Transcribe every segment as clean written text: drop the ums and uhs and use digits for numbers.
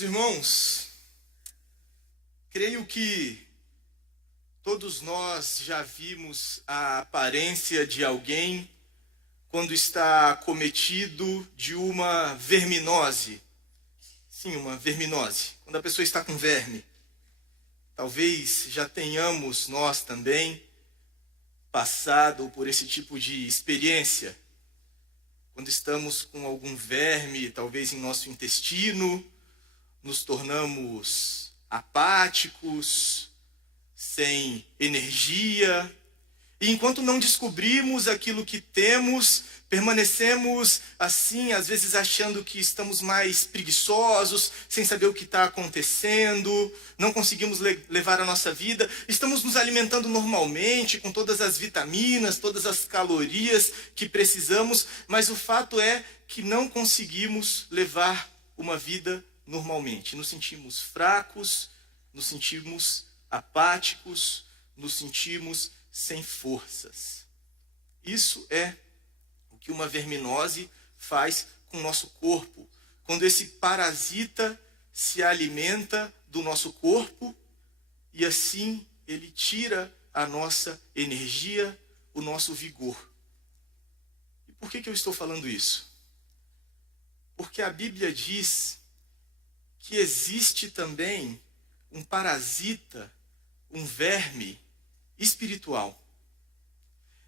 Meus irmãos, creio que todos nós já vimos a aparência de alguém quando está acometido de uma verminose. Sim, uma verminose. Quando a pessoa está com verme. Talvez já tenhamos nós também passado por esse tipo de experiência. Quando estamos com algum verme, talvez em nosso intestino, nos tornamos apáticos, sem energia. E enquanto não descobrimos aquilo que temos, permanecemos assim, às vezes achando que estamos mais preguiçosos, sem saber o que está acontecendo, não conseguimos levar a nossa vida. Estamos nos alimentando normalmente, com todas as vitaminas, todas as calorias que precisamos, mas o fato é que não conseguimos levar uma vida normalmente. Nos sentimos fracos, nos sentimos apáticos, nos sentimos sem forças. Isso é o que uma verminose faz com o nosso corpo. Quando esse parasita se alimenta do nosso corpo e assim ele tira a nossa energia, o nosso vigor. E por que eu estou falando isso? Porque a Bíblia diz que existe também um parasita, um verme espiritual.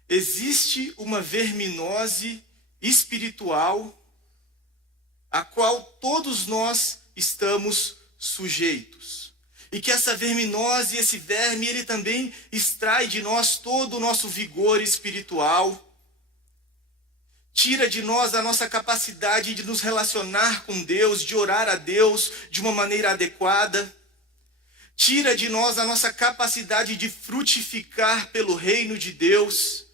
Existe uma verminose espiritual a qual todos nós estamos sujeitos. E que essa verminose, esse verme, ele também extrai de nós todo o nosso vigor espiritual, tira de nós a nossa capacidade de nos relacionar com Deus, de orar a Deus de uma maneira adequada. Tira de nós a nossa capacidade de frutificar pelo reino de Deus.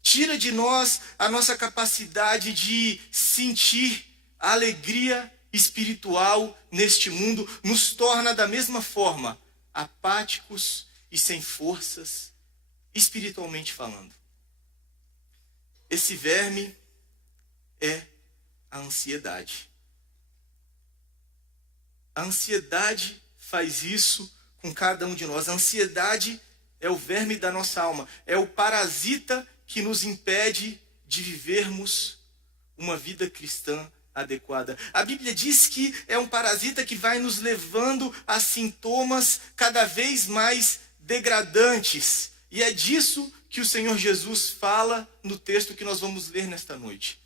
Tira de nós a nossa capacidade de sentir a alegria espiritual neste mundo. Nos torna da mesma forma apáticos e sem forças, espiritualmente falando. Esse verme é a ansiedade. A ansiedade faz isso com cada um de nós. A ansiedade é o verme da nossa alma, é o parasita que nos impede de vivermos uma vida cristã adequada. A Bíblia diz que é um parasita que vai nos levando a sintomas cada vez mais degradantes. E é disso que o Senhor Jesus fala no texto que nós vamos ler nesta noite.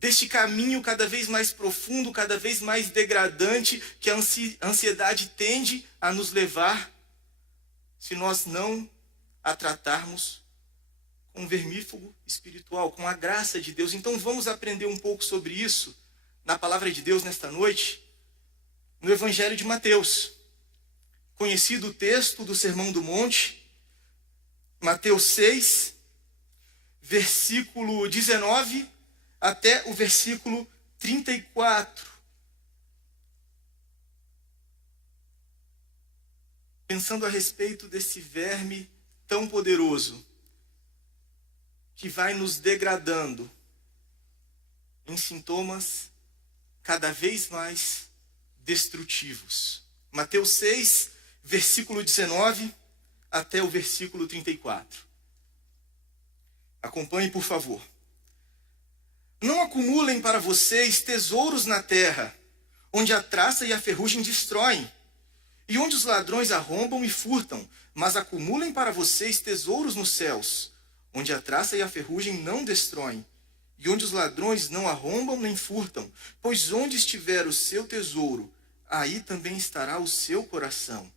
Deste caminho cada vez mais profundo, cada vez mais degradante, que a ansiedade tende a nos levar, se nós não a tratarmos com um vermífugo espiritual, com a graça de Deus. Então vamos aprender um pouco sobre isso na palavra de Deus nesta noite, no Evangelho de Mateus. Conhecido o texto do Sermão do Monte, Mateus 6, versículo 19 até o versículo 34. Pensando a respeito desse verme tão poderoso, que vai nos degradando em sintomas cada vez mais destrutivos. Mateus 6, versículo 19 até o versículo 34. Acompanhe, por favor. Não acumulem para vocês tesouros na terra, onde a traça e a ferrugem destroem, e onde os ladrões arrombam e furtam, mas acumulem para vocês tesouros nos céus, onde a traça e a ferrugem não destroem, e onde os ladrões não arrombam nem furtam, pois onde estiver o seu tesouro, aí também estará o seu coração.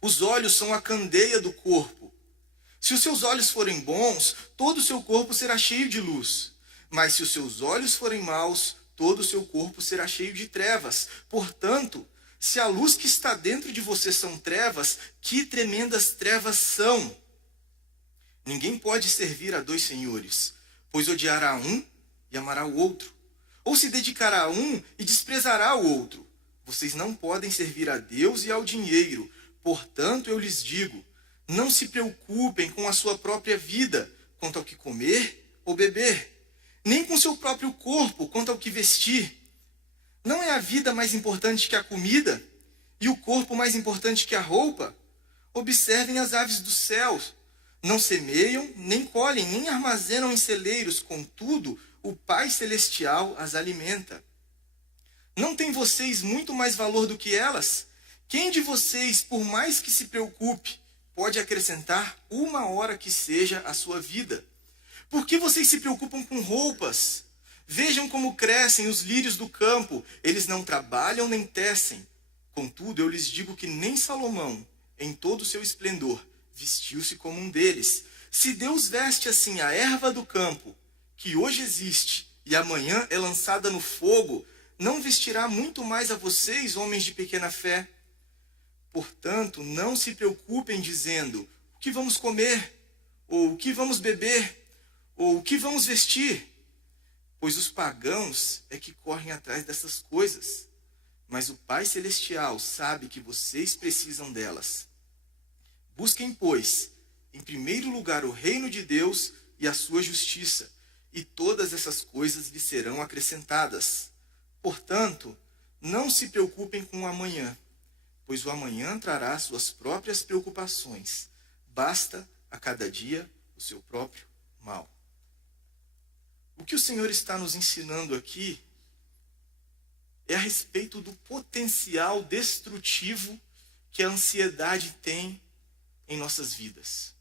Os olhos são a candeia do corpo. Se os seus olhos forem bons, todo o seu corpo será cheio de luz. Mas se os seus olhos forem maus, todo o seu corpo será cheio de trevas. Portanto, se a luz que está dentro de você são trevas, que tremendas trevas são! Ninguém pode servir a dois senhores, pois odiará um e amará o outro, ou se dedicará a um e desprezará o outro. Vocês não podem servir a Deus e ao dinheiro. Portanto, eu lhes digo, não se preocupem com a sua própria vida, quanto ao que comer ou beber, nem com seu próprio corpo, quanto ao que vestir. Não é a vida mais importante que a comida? E o corpo mais importante que a roupa? Observem as aves dos céus. Não semeiam, nem colhem, nem armazenam em celeiros, contudo, o Pai Celestial as alimenta. Não têm vocês muito mais valor do que elas? Quem de vocês, por mais que se preocupe, pode acrescentar uma hora que seja à sua vida? Por que vocês se preocupam com roupas? Vejam como crescem os lírios do campo. Eles não trabalham nem tecem. Contudo, eu lhes digo que nem Salomão, em todo o seu esplendor, vestiu-se como um deles. Se Deus veste assim a erva do campo, que hoje existe e amanhã é lançada no fogo, não vestirá muito mais a vocês, homens de pequena fé? Portanto, não se preocupem dizendo: o que vamos comer? Ou o que vamos beber? Ou o que vamos vestir? Pois os pagãos é que correm atrás dessas coisas. Mas o Pai Celestial sabe que vocês precisam delas. Busquem, pois, em primeiro lugar o reino de Deus e a sua justiça, e todas essas coisas lhes serão acrescentadas. Portanto, não se preocupem com o amanhã, pois o amanhã trará suas próprias preocupações. Basta a cada dia o seu próprio mal. O que o Senhor está nos ensinando aqui é a respeito do potencial destrutivo que a ansiedade tem em nossas vidas.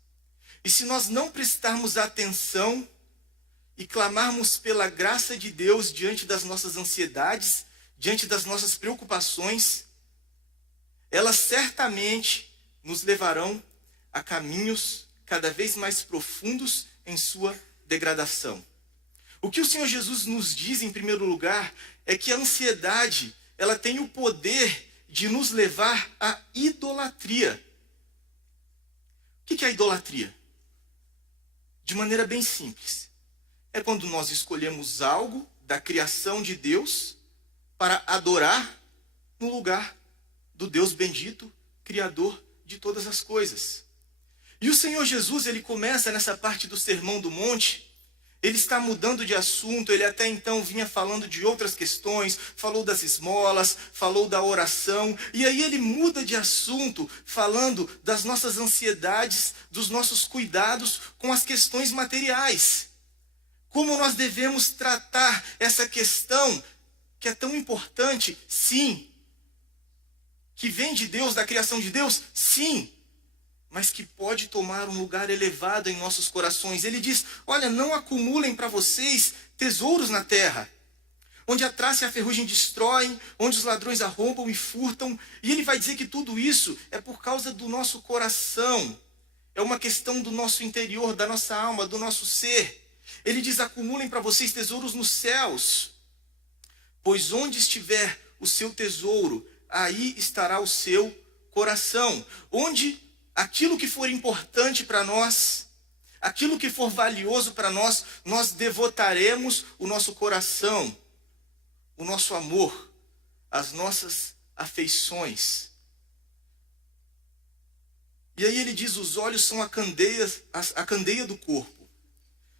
E se nós não prestarmos atenção e clamarmos pela graça de Deus diante das nossas ansiedades, diante das nossas preocupações, elas certamente nos levarão a caminhos cada vez mais profundos em sua degradação. O que o Senhor Jesus nos diz, em primeiro lugar, é que a ansiedade, ela tem o poder de nos levar à idolatria. O que é a idolatria? De maneira bem simples. É quando nós escolhemos algo da criação de Deus para adorar no lugar do Deus bendito, Criador de todas as coisas. E o Senhor Jesus, ele começa nessa parte do Sermão do Monte. Ele está mudando de assunto, ele até então vinha falando de outras questões, falou das esmolas, falou da oração, e aí ele muda de assunto, falando das nossas ansiedades, dos nossos cuidados com as questões materiais. Como nós devemos tratar essa questão que é tão importante? Sim. Que vem de Deus, da criação de Deus? Sim. Mas que pode tomar um lugar elevado em nossos corações. Ele diz: olha, não acumulem para vocês tesouros na terra, onde a traça e a ferrugem destroem, onde os ladrões arrombam e furtam. E ele vai dizer que tudo isso é por causa do nosso coração. É uma questão do nosso interior, da nossa alma, do nosso ser. Ele diz: acumulem para vocês tesouros nos céus, pois onde estiver o seu tesouro, aí estará o seu coração. Onde aquilo que for importante para nós, aquilo que for valioso para nós, nós devotaremos o nosso coração, o nosso amor, as nossas afeições. E aí ele diz: os olhos são a candeia do corpo.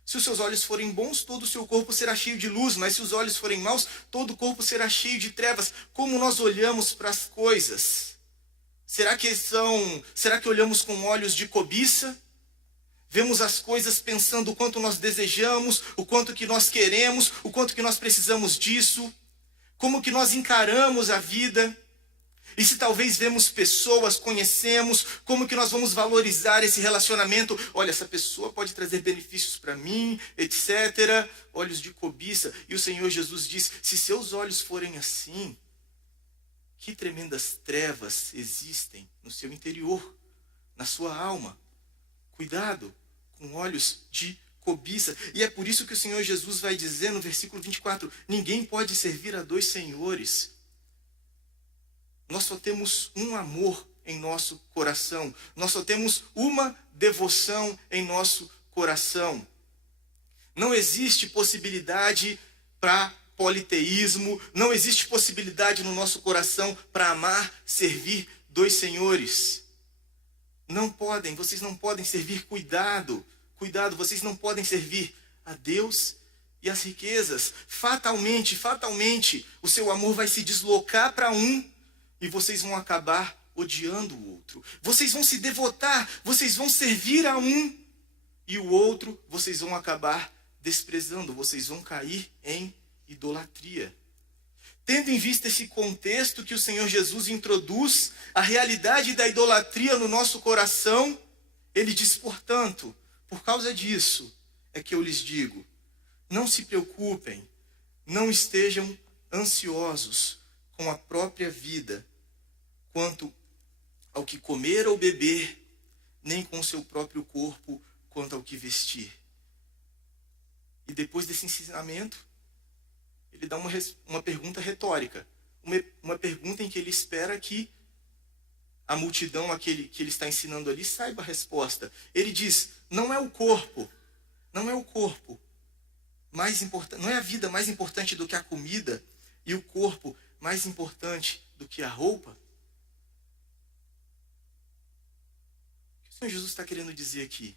Se os seus olhos forem bons, todo o seu corpo será cheio de luz, mas se os olhos forem maus, todo o corpo será cheio de trevas. Como nós olhamos para as coisas? Será que olhamos com olhos de cobiça? Vemos as coisas pensando o quanto nós desejamos, o quanto que nós queremos, o quanto que nós precisamos disso? Como que nós encaramos a vida? E se talvez vemos pessoas, conhecemos, como que nós vamos valorizar esse relacionamento? Olha, essa pessoa pode trazer benefícios para mim, etc. Olhos de cobiça. E o Senhor Jesus diz: se seus olhos forem assim, que tremendas trevas existem no seu interior, na sua alma. Cuidado com olhos de cobiça. E é por isso que o Senhor Jesus vai dizer no versículo 24: ninguém pode servir a dois senhores. Nós só temos um amor em nosso coração. Nós só temos uma devoção em nosso coração. Não existe possibilidade para politeísmo, não existe possibilidade no nosso coração para amar, servir dois senhores. Não podem, vocês não podem servir, cuidado, vocês não podem servir a Deus e as riquezas, fatalmente, o seu amor vai se deslocar para um e vocês vão acabar odiando o outro. Vocês vão se devotar, vocês vão servir a um e o outro vocês vão acabar desprezando, vocês vão cair em idolatria. Tendo em vista esse contexto que o Senhor Jesus introduz, a realidade da idolatria no nosso coração, ele diz, portanto, por causa disso é que eu lhes digo, não se preocupem, não estejam ansiosos com a própria vida, quanto ao que comer ou beber, nem com o seu próprio corpo, quanto ao que vestir. E depois desse ensinamento, ele dá uma pergunta retórica, uma pergunta em que ele espera que a multidão que ele está ensinando ali saiba a resposta. Ele diz, não é o corpo mais importante, não é a vida mais importante do que a comida e o corpo mais importante do que a roupa? O que o Senhor Jesus está querendo dizer aqui?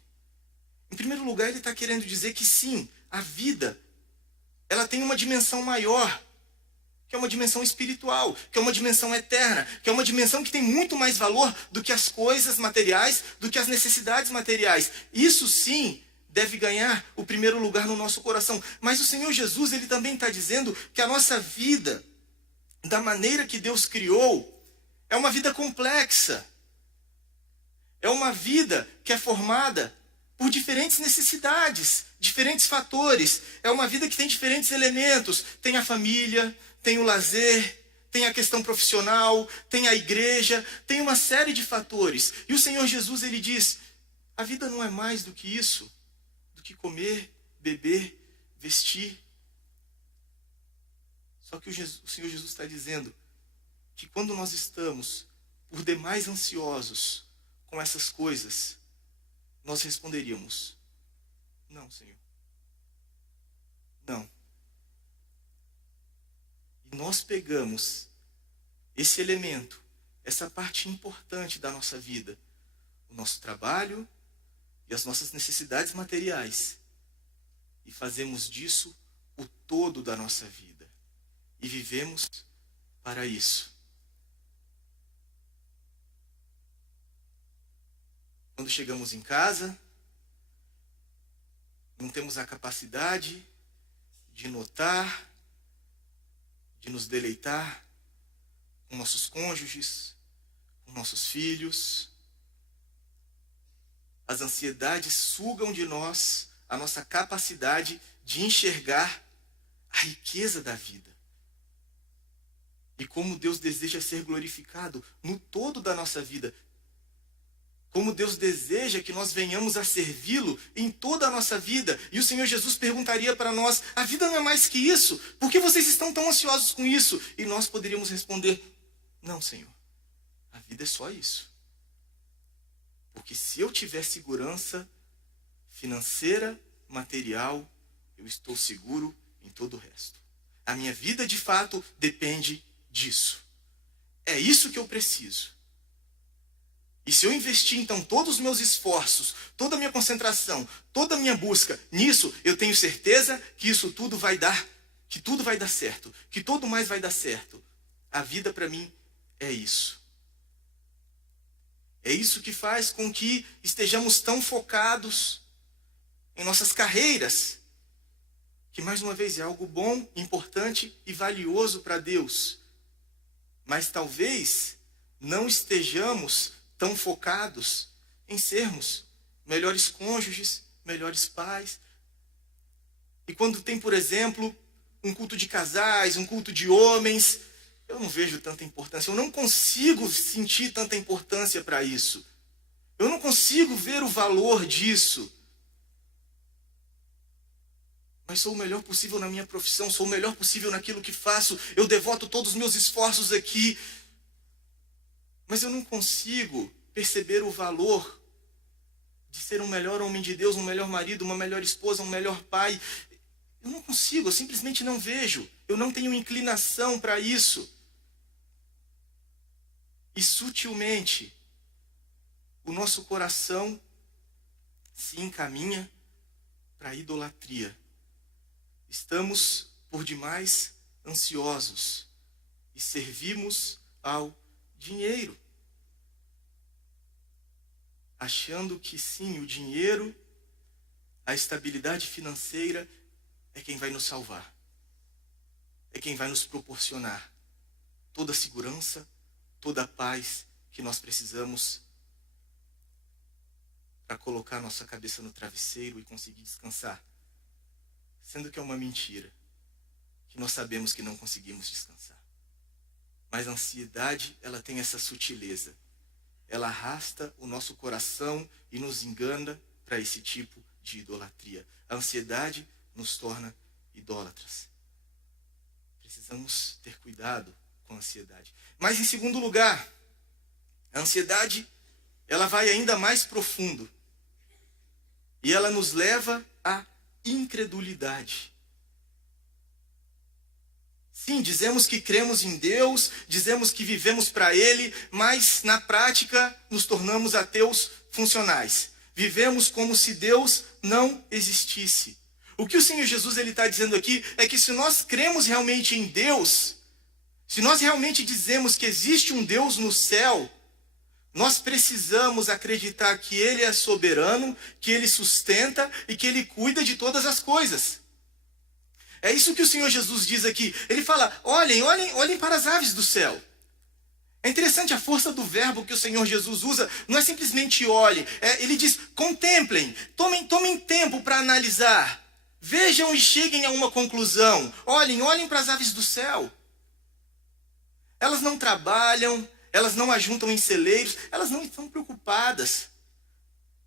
Em primeiro lugar, ele está querendo dizer que sim, a vida, ela tem uma dimensão maior, que é uma dimensão espiritual, que é uma dimensão eterna, que é uma dimensão que tem muito mais valor do que as coisas materiais, do que as necessidades materiais. Isso sim deve ganhar o primeiro lugar no nosso coração. Mas o Senhor Jesus, ele também está dizendo que a nossa vida, da maneira que Deus criou, é uma vida complexa. É uma vida que é formada por diferentes necessidades, diferentes fatores. É uma vida que tem diferentes elementos. Tem a família, tem o lazer, tem a questão profissional, tem a igreja, tem uma série de fatores. E o Senhor Jesus, ele diz, a vida não é mais do que isso, do que comer, beber, vestir. Só que o Senhor Jesus está dizendo que quando nós estamos por demais ansiosos com essas coisas, nós responderíamos, não, Senhor, não. E nós pegamos esse elemento, essa parte importante da nossa vida, o nosso trabalho e as nossas necessidades materiais, e fazemos disso o todo da nossa vida. E vivemos para isso. Quando chegamos em casa, não temos a capacidade de notar, de nos deleitar com nossos cônjuges, com nossos filhos. As ansiedades sugam de nós a nossa capacidade de enxergar a riqueza da vida. E como Deus deseja ser glorificado no todo da nossa vida. Como Deus deseja que nós venhamos a servi-lo em toda a nossa vida. E o Senhor Jesus perguntaria para nós, a vida não é mais que isso? Por que vocês estão tão ansiosos com isso? E nós poderíamos responder, não, Senhor, a vida é só isso. Porque se eu tiver segurança financeira, material, eu estou seguro em todo o resto. A minha vida, de fato, depende disso. É isso que eu preciso. E se eu investir, então, todos os meus esforços, toda a minha concentração, toda a minha busca nisso, eu tenho certeza que isso tudo vai dar, que tudo vai dar certo, que tudo mais vai dar certo. A vida, para mim, é isso. É isso que faz com que estejamos tão focados em nossas carreiras, que, mais uma vez, é algo bom, importante e valioso para Deus. Mas talvez não estejamos tão focados em sermos melhores cônjuges, melhores pais. E quando tem, por exemplo, um culto de casais, um culto de homens, eu não vejo tanta importância, eu não consigo sentir tanta importância para isso. Eu não consigo ver o valor disso. Mas sou o melhor possível na minha profissão, sou o melhor possível naquilo que faço, eu devoto todos os meus esforços aqui. Mas eu não consigo perceber o valor de ser um melhor homem de Deus, um melhor marido, uma melhor esposa, um melhor pai. Eu não consigo, eu simplesmente não vejo. Eu não tenho inclinação para isso. E sutilmente, o nosso coração se encaminha para a idolatria. estamos por demais ansiosos e servimos ao dinheiro, achando que sim, o dinheiro, a estabilidade financeira é quem vai nos salvar, é quem vai nos proporcionar toda a segurança, toda a paz que nós precisamos para colocar nossa cabeça no travesseiro e conseguir descansar. Sendo que é uma mentira, que nós sabemos que não conseguimos descansar. Mas a ansiedade, ela tem essa sutileza. Ela arrasta o nosso coração e nos engana para esse tipo de idolatria. A ansiedade nos torna idólatras. Precisamos ter cuidado com a ansiedade. Mas em segundo lugar, a ansiedade, ela vai ainda mais profundo. E ela nos leva à incredulidade. Sim, dizemos que cremos em Deus, dizemos que vivemos para Ele, mas na prática nos tornamos ateus funcionais. Vivemos como se Deus não existisse. O que o Senhor Jesus está dizendo aqui é que se nós cremos realmente em Deus, se nós realmente dizemos que existe um Deus no céu, nós precisamos acreditar que Ele é soberano, que Ele sustenta e que Ele cuida de todas as coisas. É isso que o Senhor Jesus diz aqui. Ele fala, olhem para as aves do céu. É interessante a força do verbo que o Senhor Jesus usa. Não é simplesmente olhem. Ele diz, contemplem, tomem tempo para analisar. Vejam e cheguem a uma conclusão. Olhem para as aves do céu. Elas não trabalham, elas não ajuntam em celeiros, elas não estão preocupadas.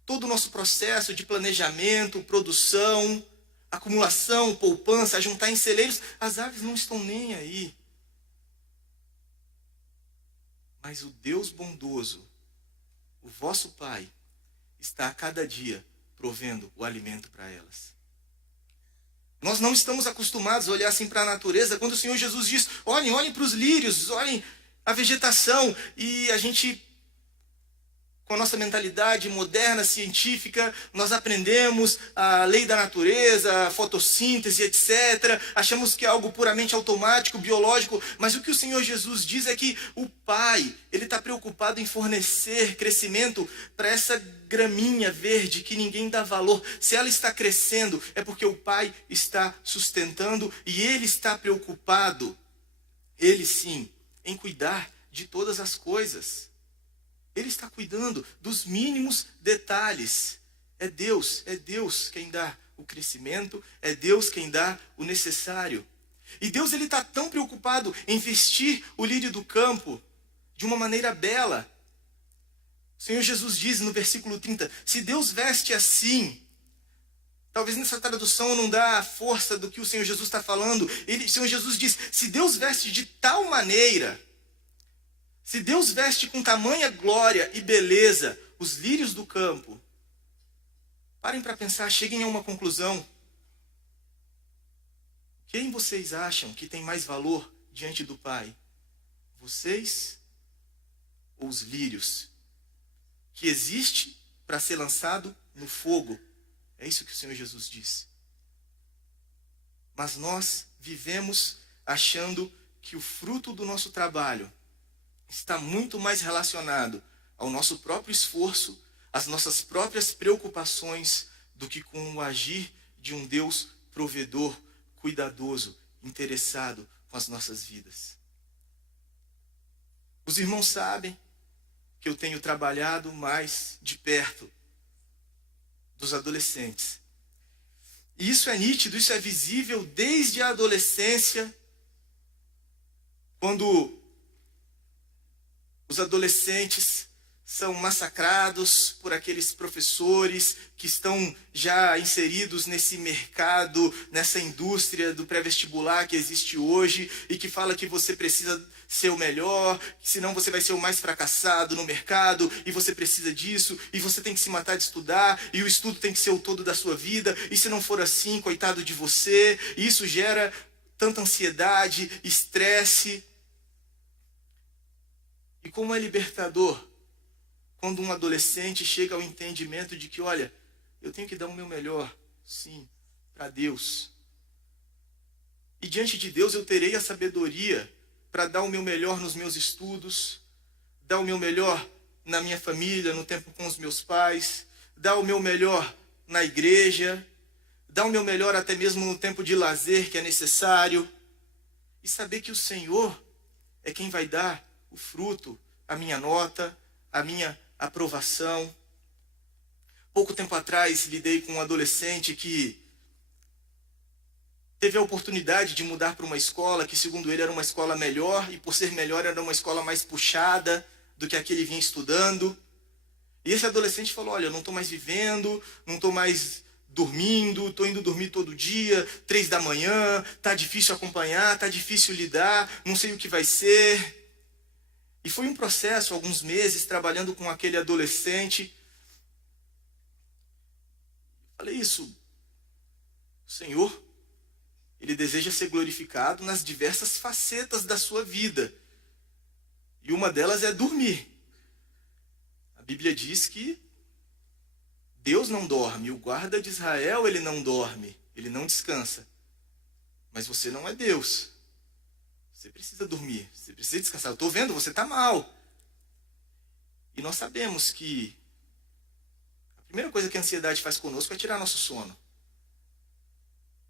Todo o nosso processo de planejamento, produção, acumulação, poupança, ajuntar em celeiros, as aves não estão nem aí. Mas o Deus bondoso, o vosso Pai, está a cada dia provendo o alimento para elas. Nós não estamos acostumados a olhar assim para a natureza, quando o Senhor Jesus diz, olhem para os lírios, olhem a vegetação, e a gente, com a nossa mentalidade moderna, científica, nós aprendemos a lei da natureza, a fotossíntese, etc. Achamos que é algo puramente automático, biológico, mas o que o Senhor Jesus diz é que o Pai, Ele está preocupado em fornecer crescimento para essa graminha verde que ninguém dá valor. Se ela está crescendo, é porque o Pai está sustentando e Ele está preocupado, Ele sim, em cuidar de todas as coisas. Ele está cuidando dos mínimos detalhes. É Deus quem dá o crescimento, é Deus quem dá o necessário. E Deus está tão preocupado em vestir o lírio do campo de uma maneira bela. O Senhor Jesus diz no versículo 30, se Deus veste assim, talvez nessa tradução não dá a força do que o Senhor Jesus está falando. O Senhor Jesus diz, se Deus veste de tal maneira, se Deus veste com tamanha glória e beleza os lírios do campo, parem para pensar, cheguem a uma conclusão. Quem vocês acham que tem mais valor diante do Pai? Vocês ou os lírios? Que existe para ser lançado no fogo. É isso que o Senhor Jesus diz. Mas nós vivemos achando que o fruto do nosso trabalho está muito mais relacionado ao nosso próprio esforço, às nossas próprias preocupações, do que com o agir de um Deus provedor, cuidadoso, interessado com as nossas vidas. Os irmãos sabem que eu tenho trabalhado mais de perto dos adolescentes. E isso é nítido, isso é visível desde a adolescência, quando os adolescentes são massacrados por aqueles professores que estão já inseridos nesse mercado, nessa indústria do pré-vestibular que existe hoje e que fala que você precisa ser o melhor, senão você vai ser o mais fracassado no mercado e você precisa disso e você tem que se matar de estudar e o estudo tem que ser o todo da sua vida e se não for assim, coitado de você. E isso gera tanta ansiedade, estresse. E como é libertador quando um adolescente chega ao entendimento de que, olha, eu tenho que dar o meu melhor, sim, para Deus. E diante de Deus eu terei a sabedoria para dar o meu melhor nos meus estudos, dar o meu melhor na minha família, no tempo com os meus pais, dar o meu melhor na igreja, dar o meu melhor até mesmo no tempo de lazer que é necessário, e saber que o Senhor é quem vai dar o fruto, a minha nota, a minha aprovação. Pouco tempo atrás lidei com um adolescente que teve a oportunidade de mudar para uma escola que, segundo ele, era uma escola melhor, e por ser melhor era uma escola mais puxada do que a que ele vinha estudando. E esse adolescente falou, olha, eu não estou mais vivendo, não estou mais dormindo, estou indo dormir todo dia, 3 da manhã, está difícil acompanhar, está difícil lidar, não sei o que vai ser. E foi um processo, alguns meses, trabalhando com aquele adolescente. Falei isso, o Senhor, Ele deseja ser glorificado nas diversas facetas da sua vida. E uma delas é dormir. A Bíblia diz que Deus não dorme, o guarda de Israel, ele não dorme, ele não descansa. Mas você não é Deus. Você precisa dormir, você precisa descansar. Eu estou vendo, você está mal. E nós sabemos que a primeira coisa que a ansiedade faz conosco é tirar nosso sono.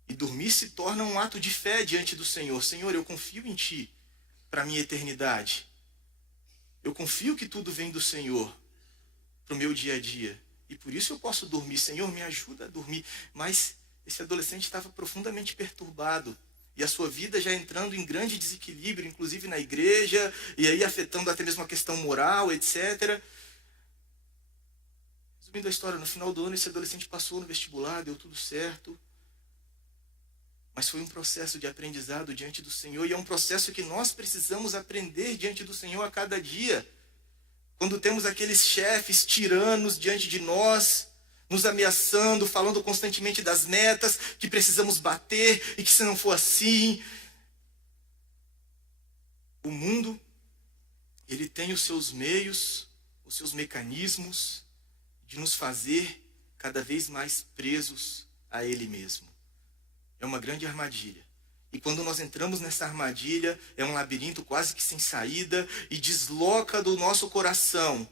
E dormir se torna um ato de fé diante do Senhor. Senhor, eu confio em Ti para a minha eternidade. Eu confio que tudo vem do Senhor para o meu dia a dia. E por isso eu posso dormir. Senhor, me ajuda a dormir. Mas esse adolescente estava profundamente perturbado. E a sua vida já entrando em grande desequilíbrio, inclusive na igreja, e aí afetando até mesmo a questão moral, etc. Resumindo a história, no final do ano esse adolescente passou no vestibular, deu tudo certo. Mas foi um processo de aprendizado diante do Senhor, e é um processo que nós precisamos aprender diante do Senhor a cada dia. Quando temos aqueles chefes tiranos diante de nós, nos ameaçando, falando constantemente das metas que precisamos bater, e que se não for assim... O mundo, ele tem os seus meios, os seus mecanismos de nos fazer cada vez mais presos a ele mesmo. É uma grande armadilha. E quando nós entramos nessa armadilha, é um labirinto quase que sem saída, e desloca do nosso coração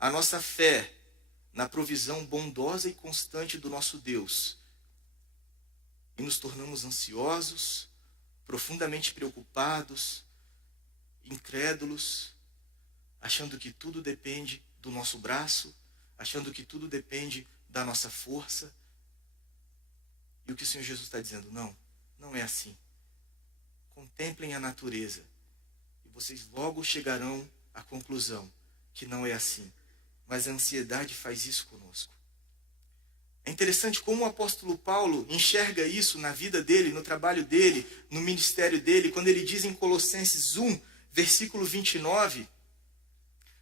a nossa fé na provisão bondosa e constante do nosso Deus. E nos tornamos ansiosos, profundamente preocupados, incrédulos, achando que tudo depende do nosso braço, achando que tudo depende da nossa força. E o que o Senhor Jesus está dizendo? Não, não é assim. Contemplem a natureza e vocês logo chegarão à conclusão que não é assim. Mas a ansiedade faz isso conosco. É interessante como o apóstolo Paulo enxerga isso na vida dele, no trabalho dele, no ministério dele, quando ele diz em Colossenses 1, versículo 29,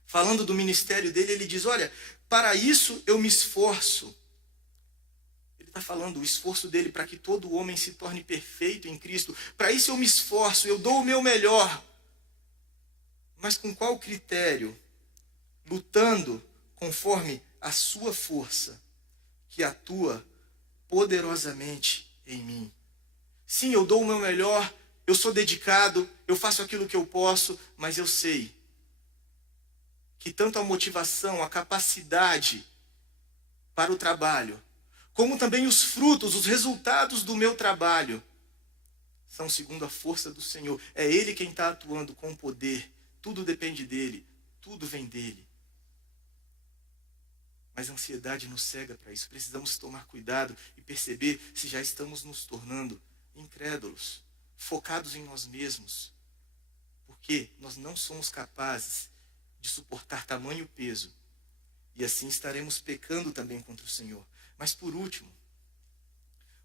falando do ministério dele, ele diz, olha, para isso eu me esforço. Está falando o esforço dele para que todo homem se torne perfeito em Cristo. Para isso eu me esforço, eu dou o meu melhor. Mas com qual critério? Lutando conforme a sua força, que atua poderosamente em mim. Sim, eu dou o meu melhor, eu sou dedicado, eu faço aquilo que eu posso, mas eu sei que tanto a motivação, a capacidade para o trabalho, como também os frutos, os resultados do meu trabalho, são segundo a força do Senhor. É Ele quem está atuando com poder. Tudo depende dEle. Tudo vem dEle. Mas a ansiedade nos cega para isso. Precisamos tomar cuidado e perceber se já estamos nos tornando incrédulos, focados em nós mesmos. Porque nós não somos capazes de suportar tamanho peso. E assim estaremos pecando também contra o Senhor. Mas por último,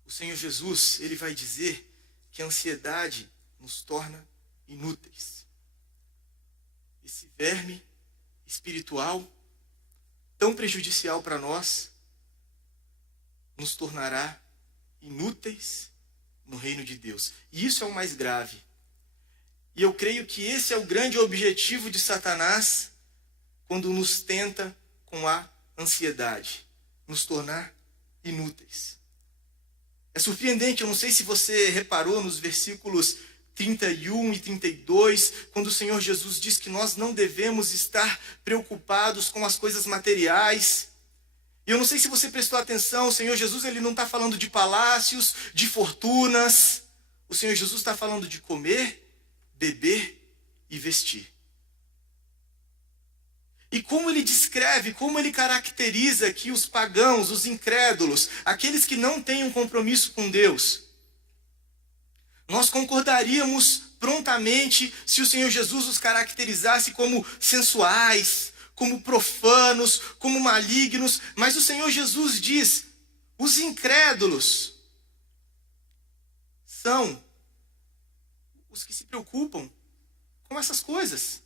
o Senhor Jesus, ele vai dizer que a ansiedade nos torna inúteis. Esse verme espiritual, tão prejudicial para nós, nos tornará inúteis no reino de Deus. E isso é o mais grave. E eu creio que esse é o grande objetivo de Satanás quando nos tenta com a ansiedade, nos tornar inúteis. É surpreendente, eu não sei se você reparou nos versículos 31 e 32, quando o Senhor Jesus diz que nós não devemos estar preocupados com as coisas materiais. E eu não sei se você prestou atenção, o Senhor Jesus ele não está falando de palácios, de fortunas. O Senhor Jesus está falando de comer, beber e vestir. E como ele descreve, como ele caracteriza aqui os pagãos, os incrédulos, aqueles que não têm um compromisso com Deus. Nós concordaríamos prontamente se o Senhor Jesus os caracterizasse como sensuais, como profanos, como malignos, mas o Senhor Jesus diz, os incrédulos são os que se preocupam com essas coisas.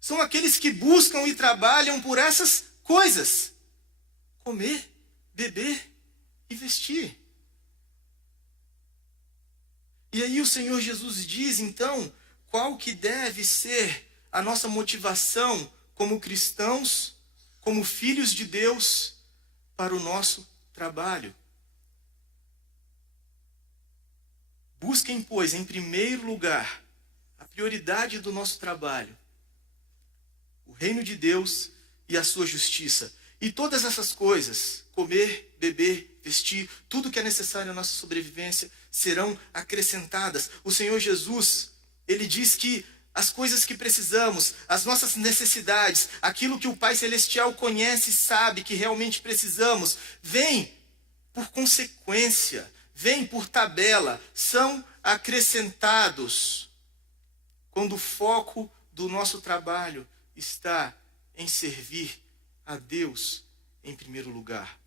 São aqueles que buscam e trabalham por essas coisas. Comer, beber e vestir. E aí o Senhor Jesus diz, então, qual que deve ser a nossa motivação como cristãos, como filhos de Deus, para o nosso trabalho. Busquem, pois, em primeiro lugar, a prioridade do nosso trabalho, o reino de Deus e a sua justiça. E todas essas coisas, comer, beber, vestir, tudo que é necessário à nossa sobrevivência, serão acrescentadas. O Senhor Jesus, ele diz que as coisas que precisamos, as nossas necessidades, aquilo que o Pai Celestial conhece e sabe que realmente precisamos, vem por consequência, vem por tabela, são acrescentados. Quando o foco do nosso trabalho está em servir a Deus em primeiro lugar.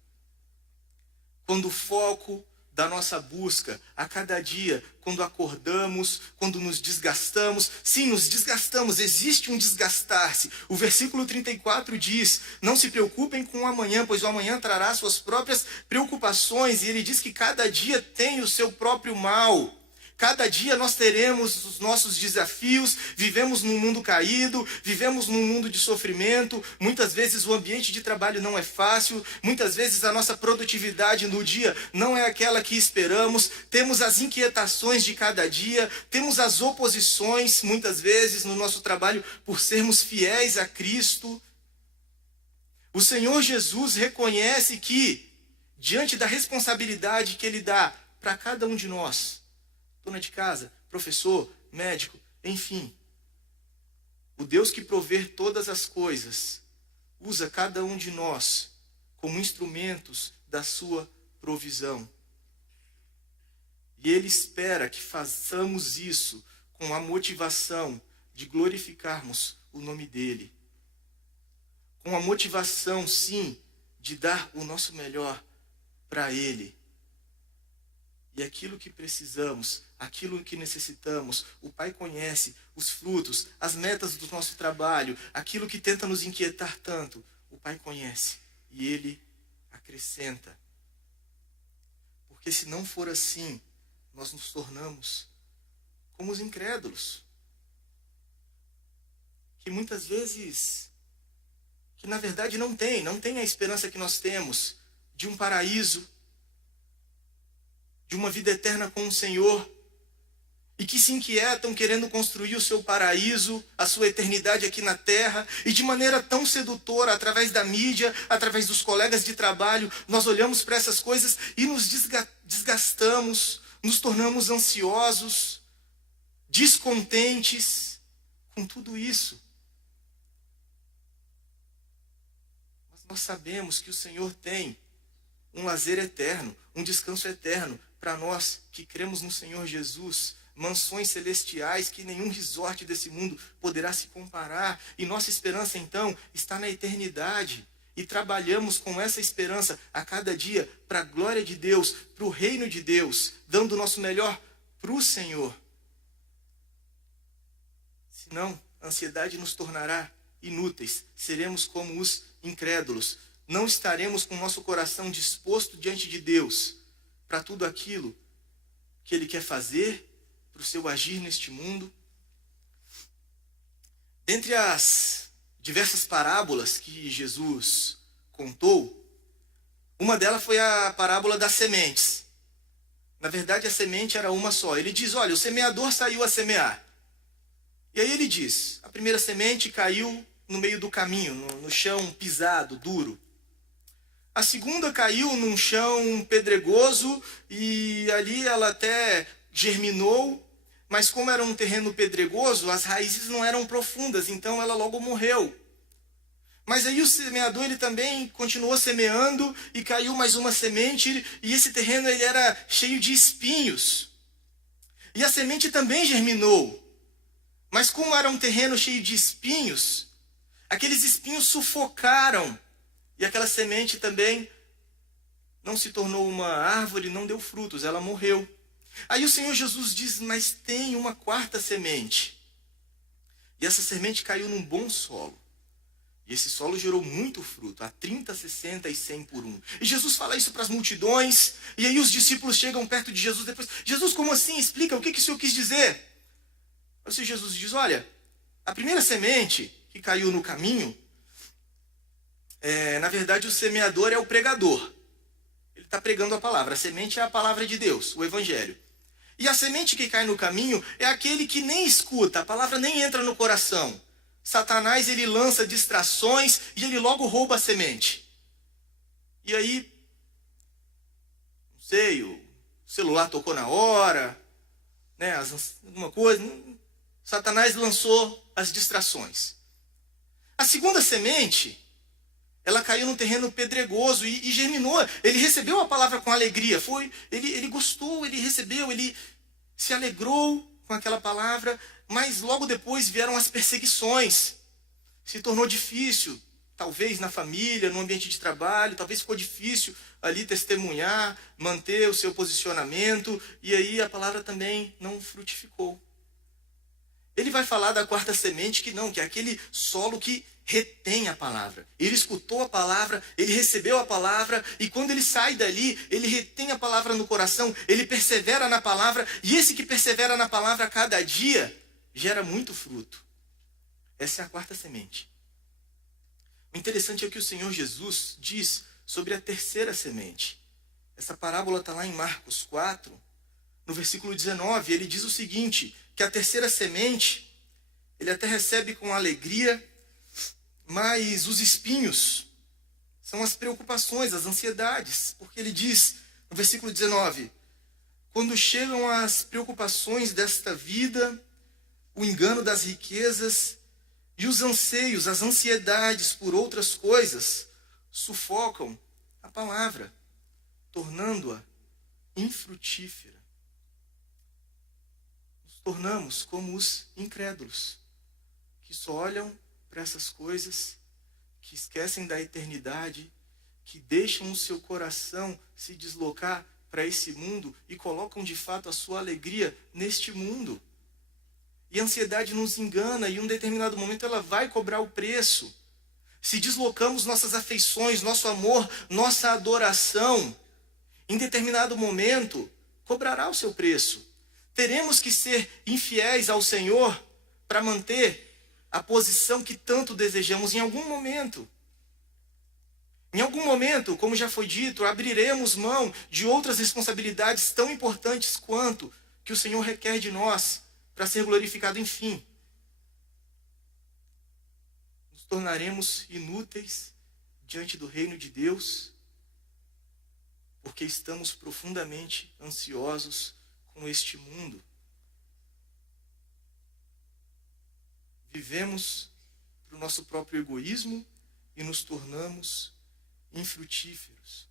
Quando o foco da nossa busca a cada dia, quando acordamos, quando nos desgastamos. Sim, nos desgastamos, existe um desgastar-se. O versículo 34 diz, não se preocupem com o amanhã, pois o amanhã trará suas próprias preocupações. E ele diz que cada dia tem o seu próprio mal. Cada dia nós teremos os nossos desafios, vivemos num mundo caído, vivemos num mundo de sofrimento, muitas vezes o ambiente de trabalho não é fácil, muitas vezes a nossa produtividade no dia não é aquela que esperamos, temos as inquietações de cada dia, temos as oposições, muitas vezes, no nosso trabalho, por sermos fiéis a Cristo. O Senhor Jesus reconhece que, diante da responsabilidade que Ele dá para cada um de nós, dona de casa, professor, médico, enfim. O Deus que provê todas as coisas, usa cada um de nós como instrumentos da sua provisão. E Ele espera que façamos isso com a motivação de glorificarmos o nome dEle. Com a motivação, sim, de dar o nosso melhor para Ele. E aquilo que precisamos, aquilo que necessitamos, o Pai conhece os frutos, as metas do nosso trabalho, aquilo que tenta nos inquietar tanto, o Pai conhece e Ele acrescenta. Porque se não for assim, nós nos tornamos como os incrédulos. Que muitas vezes, que na verdade não tem a esperança que nós temos de um paraíso, de uma vida eterna com o Senhor, e que se inquietam querendo construir o seu paraíso, a sua eternidade aqui na terra, e de maneira tão sedutora, através da mídia, através dos colegas de trabalho, nós olhamos para essas coisas e nos desgastamos, nos tornamos ansiosos, descontentes com tudo isso. Mas nós sabemos que o Senhor tem um lazer eterno, um descanso eterno, para nós que cremos no Senhor Jesus, mansões celestiais que nenhum resort desse mundo poderá se comparar. E nossa esperança, então, está na eternidade. E trabalhamos com essa esperança a cada dia para a glória de Deus, para o reino de Deus, dando o nosso melhor para o Senhor. Senão, a ansiedade nos tornará inúteis. Seremos como os incrédulos. Não estaremos com o nosso coração disposto diante de Deus para tudo aquilo que Ele quer fazer, para o seu agir neste mundo. Dentre as diversas parábolas que Jesus contou, uma delas foi a parábola das sementes. Na verdade, a semente era uma só. Ele diz, olha, o semeador saiu a semear. E aí ele diz, a primeira semente caiu no meio do caminho, no chão pisado, duro. A segunda caiu num chão pedregoso e ali ela até germinou, mas como era um terreno pedregoso, as raízes não eram profundas, então ela logo morreu. Mas aí o semeador ele também continuou semeando e caiu mais uma semente e esse terreno ele era cheio de espinhos. E a semente também germinou. Mas como era um terreno cheio de espinhos, aqueles espinhos sufocaram e aquela semente também não se tornou uma árvore, não deu frutos, ela morreu. Aí o Senhor Jesus diz, mas tem uma quarta semente. E essa semente caiu num bom solo. E esse solo gerou muito fruto, a 30, 60 e 100 por um. E Jesus fala isso para as multidões, e aí os discípulos chegam perto de Jesus depois. Jesus, como assim? Explica, o que o Senhor quis dizer? Aí Jesus diz, olha, a primeira semente que caiu no caminho, na verdade o semeador é o pregador. Ele está pregando a palavra. A semente é a palavra de Deus, o evangelho. E a semente que cai no caminho é aquele que nem escuta, a palavra nem entra no coração. Satanás, ele lança distrações e ele logo rouba a semente. E aí, não sei, o celular tocou na hora, né, alguma coisa. Satanás lançou as distrações. A segunda semente, ela caiu num terreno pedregoso e germinou. Ele recebeu a palavra com alegria. Ele gostou, ele recebeu, ele se alegrou com aquela palavra, mas logo depois vieram as perseguições. Se tornou difícil, talvez na família, no ambiente de trabalho, talvez ficou difícil ali testemunhar, manter o seu posicionamento, e aí a palavra também não frutificou. Ele vai falar da quarta semente que é aquele solo que retém a palavra. Ele escutou a palavra, ele recebeu a palavra, e quando ele sai dali, ele retém a palavra no coração, ele persevera na palavra, e esse que persevera na palavra a cada dia, gera muito fruto. Essa é a quarta semente. O interessante é o que o Senhor Jesus diz sobre a terceira semente. Essa parábola está lá em Marcos 4, no versículo 19, ele diz o seguinte, que a terceira semente, ele até recebe com alegria, mas os espinhos são as preocupações, as ansiedades, porque ele diz, no versículo 19, quando chegam as preocupações desta vida, o engano das riquezas e os anseios, as ansiedades por outras coisas, sufocam a palavra, tornando-a infrutífera. Nos tornamos como os incrédulos, que só olham para essas coisas, que esquecem da eternidade, que deixam o seu coração se deslocar para esse mundo e colocam de fato a sua alegria neste mundo. E a ansiedade nos engana e em um determinado momento ela vai cobrar o preço. Se deslocamos nossas afeições, nosso amor, nossa adoração, em determinado momento cobrará o seu preço. Teremos que ser infiéis ao Senhor para manter a posição que tanto desejamos em algum momento. Em algum momento, como já foi dito, abriremos mão de outras responsabilidades tão importantes quanto que o Senhor requer de nós para ser glorificado, enfim. Nos tornaremos inúteis diante do reino de Deus, porque estamos profundamente ansiosos com este mundo. Vivemos para o nosso próprio egoísmo e nos tornamos infrutíferos.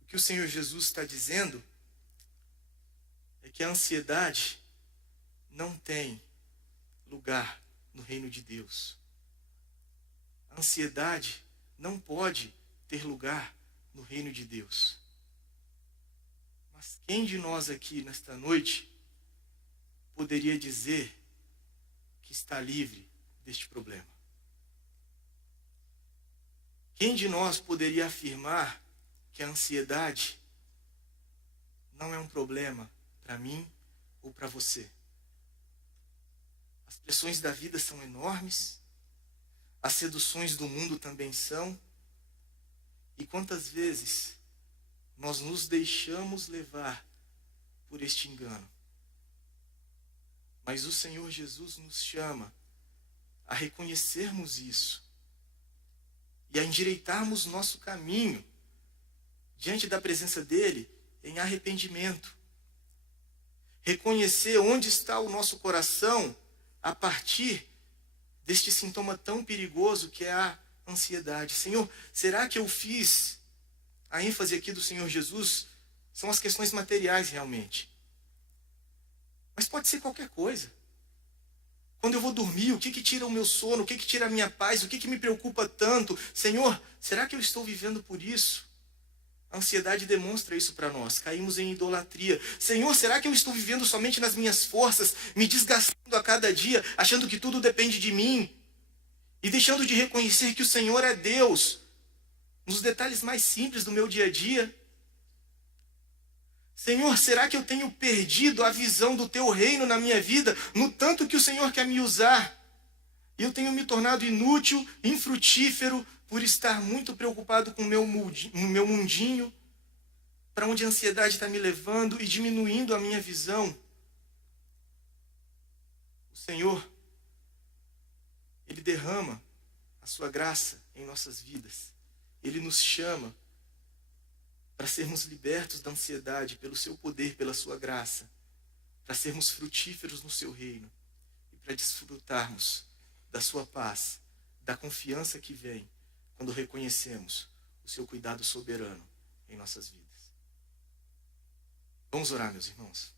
O que o Senhor Jesus está dizendo é que a ansiedade não tem lugar no reino de Deus. A ansiedade não pode ter lugar no reino de Deus. Mas quem de nós aqui nesta noite poderia dizer que está livre deste problema? Quem de nós poderia afirmar que a ansiedade não é um problema para mim ou para você? As pressões da vida são enormes, as seduções do mundo também são, e quantas vezes nós nos deixamos levar por este engano. Mas o Senhor Jesus nos chama a reconhecermos isso e a endireitarmos nosso caminho diante da presença dele em arrependimento. Reconhecer onde está o nosso coração a partir deste sintoma tão perigoso que é a ansiedade. Senhor, será que eu fiz? A ênfase aqui do Senhor Jesus são as questões materiais realmente. Mas pode ser qualquer coisa. Quando eu vou dormir, o que tira o meu sono? O que tira a minha paz? O que me preocupa tanto? Senhor, será que eu estou vivendo por isso? A ansiedade demonstra isso para nós. Caímos em idolatria. Senhor, será que eu estou vivendo somente nas minhas forças, me desgastando a cada dia, achando que tudo depende de mim? E deixando de reconhecer que o Senhor é Deus, nos detalhes mais simples do meu dia a dia? Senhor, será que eu tenho perdido a visão do teu reino na minha vida, no tanto que o Senhor quer me usar? E eu tenho me tornado inútil, infrutífero, por estar muito preocupado com o meu mundinho, para onde a ansiedade está me levando e diminuindo a minha visão. O Senhor, Ele derrama a sua graça em nossas vidas. Ele nos chama para sermos libertos da ansiedade pelo seu poder, pela sua graça, para sermos frutíferos no seu reino e para desfrutarmos da sua paz, da confiança que vem quando reconhecemos o seu cuidado soberano em nossas vidas. Vamos orar, meus irmãos.